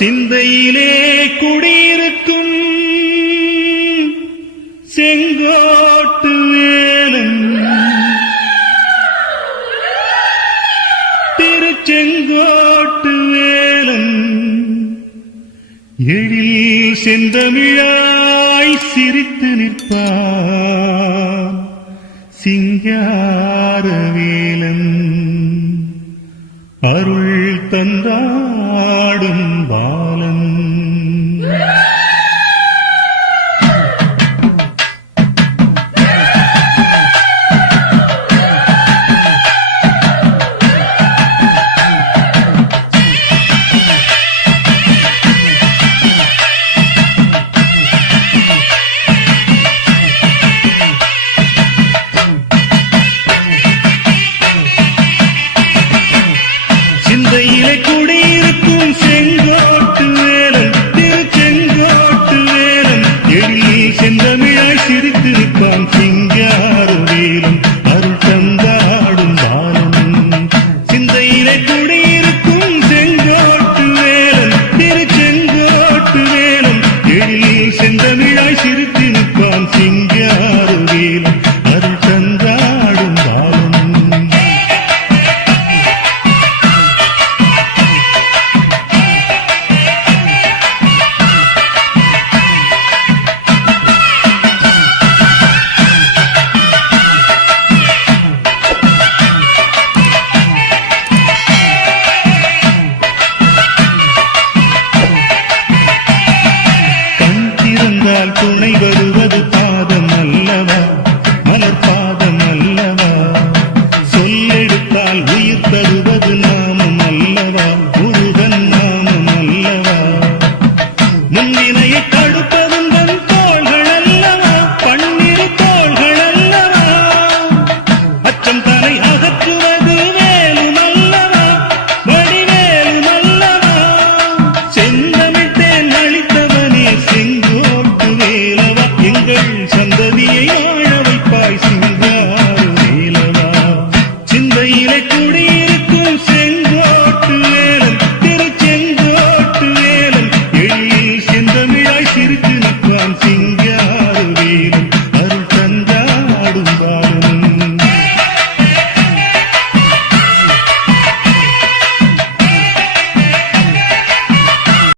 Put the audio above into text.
சிந்தையிலே குடியிருக்கும் செங்கோட்டு வேலன் திருச்செங்கோட்டு வேலன் எழில் செந்தமிழாய் சிரித்து நிற்பான் சிங்கார வேலன் அருள் தந்தாடும் பாலன் சிந்தையிலே குடியிருக்கும் செங்கோட்டு வேலன் திருச்செங்கோட்டு வேலன் எழில் செந்தமிழாய் சிரித்து நிற்பான் சிங்கார வேலன் அருள் தந்தாடும் பாலன் சிந்தையிலே குடியிருக்கும் செங்கோட்டு வேலன் திருச்செங்கோட்டு வேலன் எழில் செந்தமிழாய் சிரித்து நிற்பான் சிங்கார வேலன் அருள் தந்தாடும் பாலன் துணை வருவது பாதம் அல்லவா மலர் பாதம் அல்லவா சொல்லெடுத்தால் உயிர் தருவது நாமம் அல்லவா முருகன் நாமம் அல்லவா முன்வினையை தடுப்பதும் தன் தோள்கள் அல்லவா பன்னிரு தோள்கள் அல்லவா அச்சம் தன்னை அகற்றுவது வேலும் அல்லவா வடிவேலும் அல்லவா செந்தமிழ் தேன் அளித்தவனே செங்கோட்டு வேலவா எங்கள் சந்ததியை